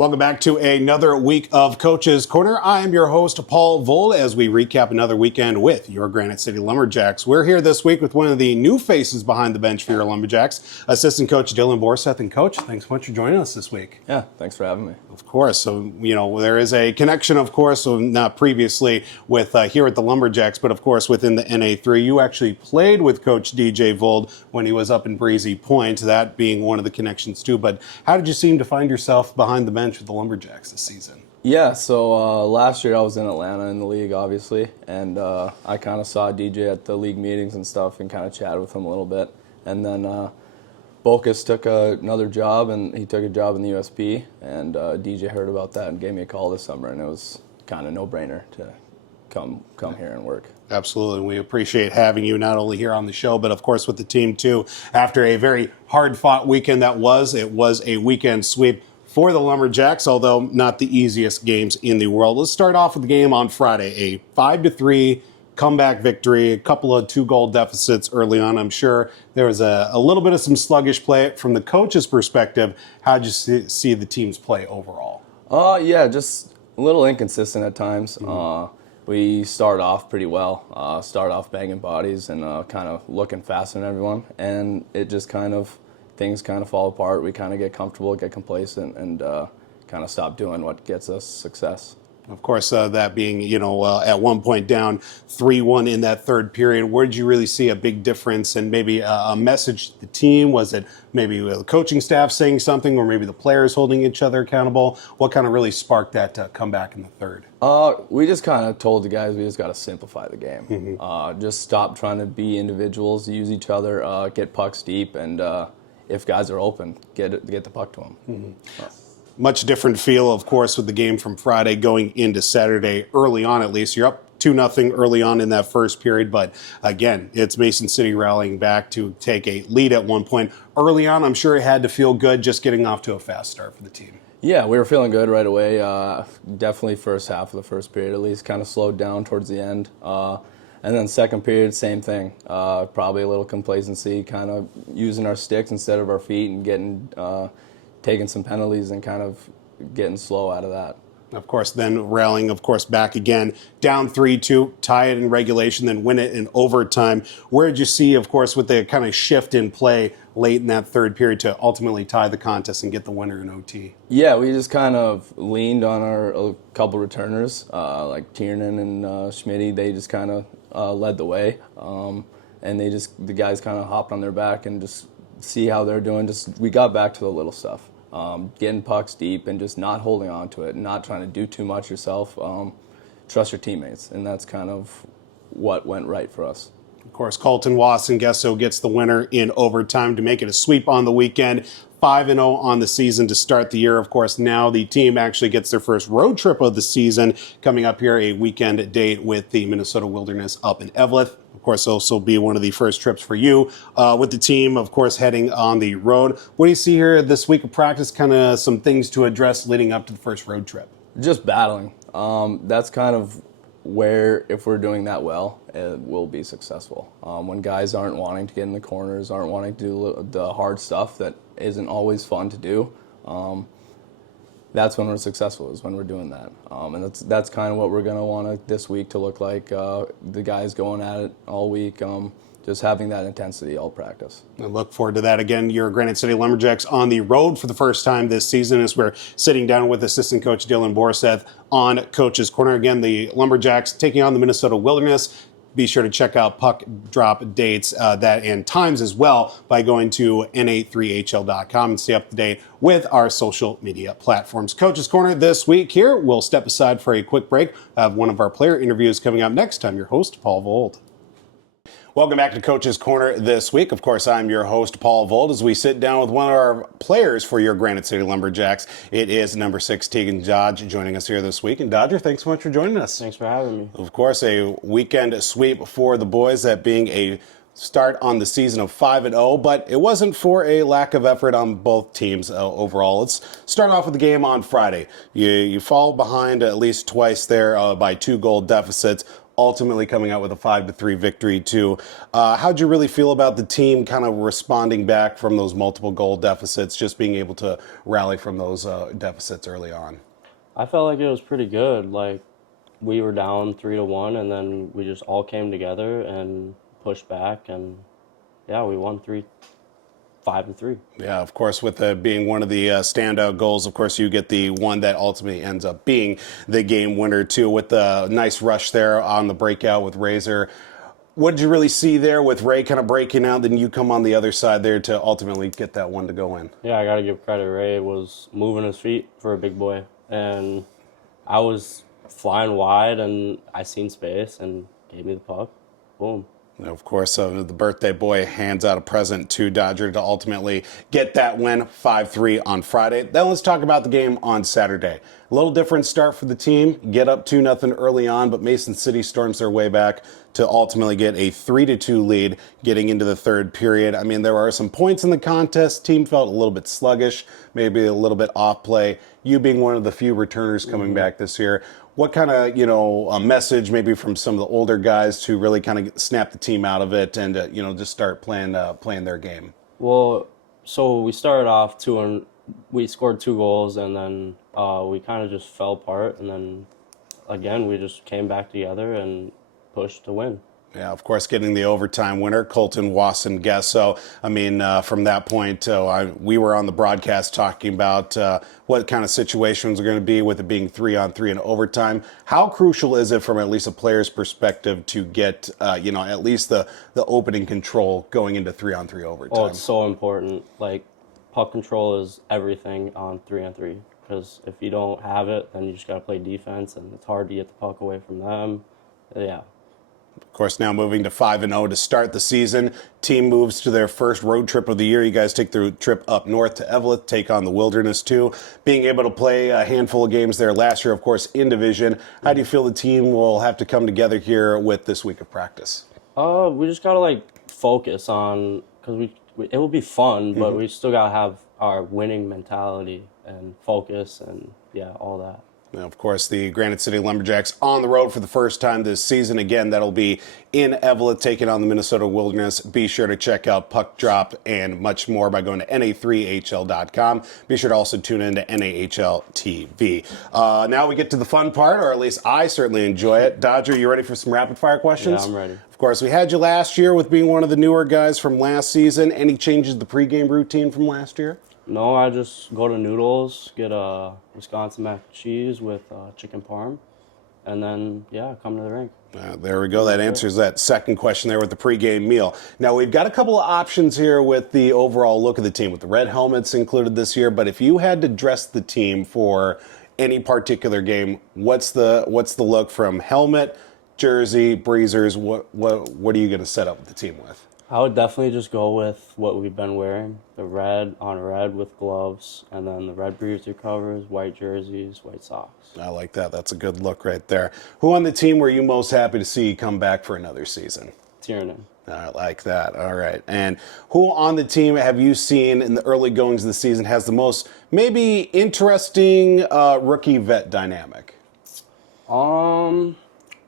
Welcome back to another week of Coach's Corner. I am your host, Paul Vold, as we recap another weekend with your Granite City Lumberjacks. We're here this week with one of the new faces behind the bench for your Lumberjacks, assistant coach Dylan Borseth. And Coach, thanks so much for joining us this week. Yeah, thanks for having me. Of course. So, there is a connection, of course, so not previously with here at the Lumberjacks, but of course within the NA3. You actually played with Coach DJ Vold when he was up in Breezy Point, that being one of the connections too. But how did you seem to find yourself behind the bench with the Lumberjacks this season? Yeah, so last year I was in Atlanta in the league, obviously, and I kind of saw DJ at the league meetings and stuff and kind of chatted with him a little bit. And then Bokus took another job, and he took a job in the USP, and DJ heard about that and gave me a call this summer, and it was kind of no-brainer to come here and work. Absolutely. We appreciate having you not only here on the show, but of course with the team too. After a very hard-fought weekend it was a weekend sweep for the Lumberjacks, although not the easiest games in the world. Let's start off with the game on Friday, a 5-3 comeback victory, a couple of 2-goal deficits early on. I'm sure there was a little bit of some sluggish play. From the coach's perspective, how did you see the team's play overall? Yeah, just a little inconsistent at times. We start off pretty well, start off banging bodies and kind of looking faster than everyone, and it just things kind of fall apart. We kind of get comfortable, get complacent, and kind of stop doing what gets us success. Of course, that being, at one point down 3-1 in that third period. Where did you really see a big difference and maybe a message to the team? Was it maybe the coaching staff saying something or maybe the players holding each other accountable? What kind of really sparked that comeback in the third? We just kind of told the guys we just got to simplify the game. Just stop trying to be individuals, use each other, get pucks deep, and if guys are open, get the puck to them. Much different feel, of course, with the game from Friday going into Saturday. Early on, at least, you're up 2-0 early on in that first period. But again, it's Mason City rallying back to take a lead at one point. Early on, I'm sure it had to feel good just getting off to a fast start for the team. Yeah, we were feeling good right away. Definitely first half of the first period, at least, kind of slowed down towards the end. And then second period, same thing. Probably a little complacency, kind of using our sticks instead of our feet and taking some penalties and kind of getting slow out of that. Of course, then rallying, of course, back again, down 3-2, tie it in regulation, then win it in overtime. Where did you see, of course, with the kind of shift in play late in that third period to ultimately tie the contest and get the winner in OT? Yeah, we just kind of leaned on a couple returners, like Teagan and Schmitty. They just kind of led the way, and the guys kind of hopped on their back and just see how they're doing. We got back to the little stuff. Getting pucks deep and just not holding on to it, not trying to do too much yourself. Trust your teammates, and that's kind of what went right for us. Of course, Colton Wasson-Gesso gets the winner in overtime to make it a sweep on the weekend. 5-0 on the season to start the year. Of course, now the team actually gets their first road trip of the season coming up here, a weekend date with the Minnesota Wilderness up in Eveleth. Of course, also be one of the first trips for you with the team, of course, heading on the road. What do you see here this week of practice, kind of some things to address leading up to the first road trip? Just battling. That's kind of where, if we're doing that well, it will be successful. When guys aren't wanting to get in the corners, aren't wanting to do the hard stuff that isn't always fun to do, that's when we're successful, is when we're doing that. And that's kind of what we're going to want this week to look like. The guys going at it all week, just having that intensity all practice. I look forward to that. Again, your Granite City Lumberjacks on the road for the first time this season as we're sitting down with assistant coach Dylan Borseth on Coach's Corner. Again, the Lumberjacks taking on the Minnesota Wilderness. Be sure to check out puck drop dates and times as well by going to na3hl.com and stay up to date with our social media platforms. Coach's Corner this week here. We'll step aside for a quick break. One of our player interviews coming up next. I'm your host, Paul Vold. Welcome back to Coach's Corner this week. Of course, I'm your host, Paul Vold, as we sit down with one of our players for your Granite City Lumberjacks. It is number 6, Teagan Dodge, joining us here this week. And Dodger, thanks so much for joining us. Thanks for having me. Of course, a weekend sweep for the boys, that being a start on the season of 5-0, but it wasn't for a lack of effort on both teams overall. Let's start off with the game on Friday. You fall behind at least twice there by 2-goal deficits. ultimately coming out with a 5-3 victory too. How'd you really feel about the team kind of responding back from those multiple goal deficits, just being able to rally from those deficits early on? I felt like it was pretty good. Like we were down 3-1, and then we just all came together and pushed back, and yeah, we won 5-3. Yeah, of course, with being one of the standout goals, of course, you get the one that ultimately ends up being the game winner, too, with the nice rush there on the breakout with Razor. What did you really see there with Ray kind of breaking out? Then you come on the other side there to ultimately get that one to go in. Yeah, I gotta give credit. Ray was moving his feet for a big boy, and I was flying wide, and I seen space and gave me the puck. Boom. Of course, the birthday boy hands out a present to Dodger to ultimately get that win 5-3 on Friday. Then let's talk about the game on Saturday. A little different start for the team. Get up 2-0 early on, but Mason City storms their way back to ultimately get a 3-2 lead getting into the third period. I mean, there are some points in the contest. Team felt a little bit sluggish, maybe a little bit off play. You being one of the few returners coming back this year, what kind of, a message maybe from some of the older guys to really kind of snap the team out of it and, just start playing their game? Well, so we started off we scored 2 goals, and then we kind of just fell apart, and then again we just came back together and pushed to win. Yeah, of course, getting the overtime winner, Colton Wasson-Guest. So, I mean, from that point, we were on the broadcast talking about what kind of situations are going to be with it being 3-on-3 in overtime. How crucial is it from at least a player's perspective to get, at least the opening control going into 3-on-3 overtime? Oh, it's so important. Like, puck control is everything on 3-on-3. Because if you don't have it, then you just got to play defense, and it's hard to get the puck away from them. Yeah. Of course, now moving to 5-0 to start the season. Team moves to their first road trip of the year. You guys take the trip up north to Eveleth, take on the Wilderness too. Being able to play a handful of games there last year, of course, in division. How do you feel the team will have to come together here with this week of practice? We just got to, focus on, because it will be fun, but we still got to have our winning mentality and focus and, yeah, all that. Now, of course, the Granite City Lumberjacks on the road for the first time this season. Again, that'll be in Eveleth, taking on the Minnesota Wilderness. Be sure to check out Puck Drop and much more by going to na3hl.com. Be sure to also tune in to NAHL TV. Now we get to the fun part, or at least I certainly enjoy it. Dodger, you ready for some rapid-fire questions? Yeah, I'm ready. Of course, we had you last year with being one of the newer guys from last season. Any changes to the pregame routine from last year? No, I just go to Noodles, get a Wisconsin mac and cheese with chicken parm, and then, yeah, come to the rink. There we go. That answers that second question there with the pregame meal. Now, we've got a couple of options here with the overall look of the team, with the red helmets included this year. But if you had to dress the team for any particular game, what's the look from helmet, jersey, breezers? What are you going to set up the team with? I would definitely just go with what we've been wearing, the red on red with gloves, and then the red breezer covers, white jerseys, white socks. I like that. That's a good look right there. Who on the team were you most happy to see come back for another season? Tiernan. I like that. All right. And who on the team have you seen in the early goings of the season has the most maybe interesting rookie vet dynamic?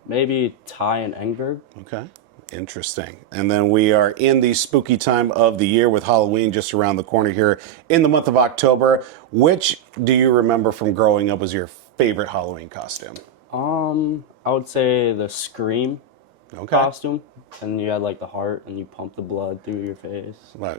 Maybe Ty and Engberg. Okay. Interesting. And then we are in the spooky time of the year with Halloween just around the corner here in the month of October. Which do you remember from growing up was your favorite Halloween costume? I would say the Scream costume. And you had the heart and you pump the blood through your face. Well,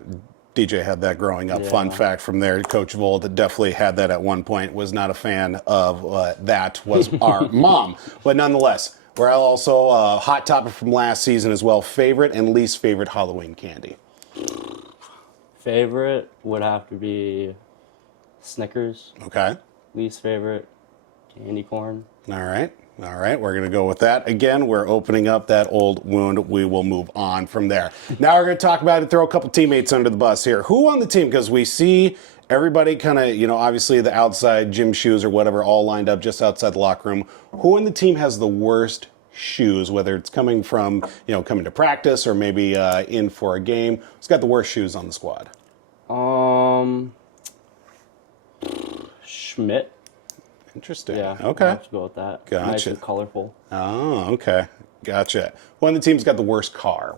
DJ had that growing up. Yeah. Fun fact from there. Coach Vold definitely had that at one point. Was not a fan of that. Was our mom. But nonetheless, we're also a hot topic from last season as well. Favorite and least favorite Halloween candy? Favorite would have to be Snickers. Okay. Least favorite, candy corn. All right. We're going to go with that. Again, we're opening up that old wound. We will move on from there. Now we're going to talk about it, throw a couple teammates under the bus here. Who on the team? Because we see everybody kind of, obviously the outside gym shoes or whatever all lined up just outside the locker room. Who on the team has the worst shoes, whether it's coming from, coming to practice or maybe in for a game? Who's got the worst shoes on the squad? Schmidt. Interesting. Yeah. Okay. I have to go with that. Gotcha. Nice and colorful. Oh, okay. Gotcha. One of the team's got the worst car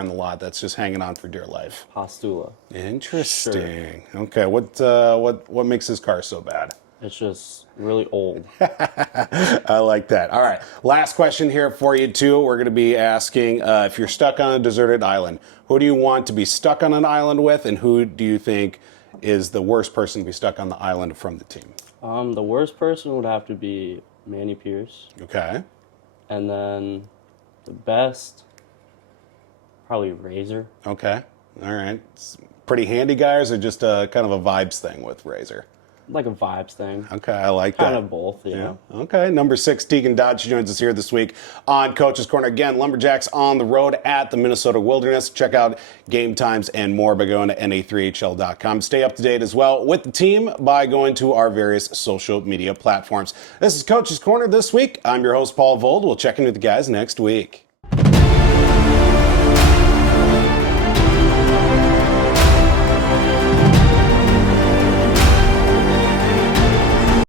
in the lot that's just hanging on for dear life. Pastula. Interesting. Okay, what makes his car so bad? It's just really old. I like that. All right, last question here for you too. We're going to be asking if you're stuck on a deserted island, who do you want to be stuck on an island with, and who do you think is the worst person to be stuck on the island from the team? The worst person would have to be Manny Pierce, Okay. and then the best, probably Razor. Okay. All right. Pretty handy guys, or just a kind of a vibes thing with Razor? Like a vibes thing. Okay, I like that. Kind of both, yeah. Okay, number 6, Teagan Dodge joins us here this week on Coach's Corner. Again, Lumberjacks on the road at the Minnesota Wilderness. Check out game times and more by going to na3hl.com. Stay up to date as well with the team by going to our various social media platforms. This is Coach's Corner this week. I'm your host, Paul Vold. We'll check in with the guys next week.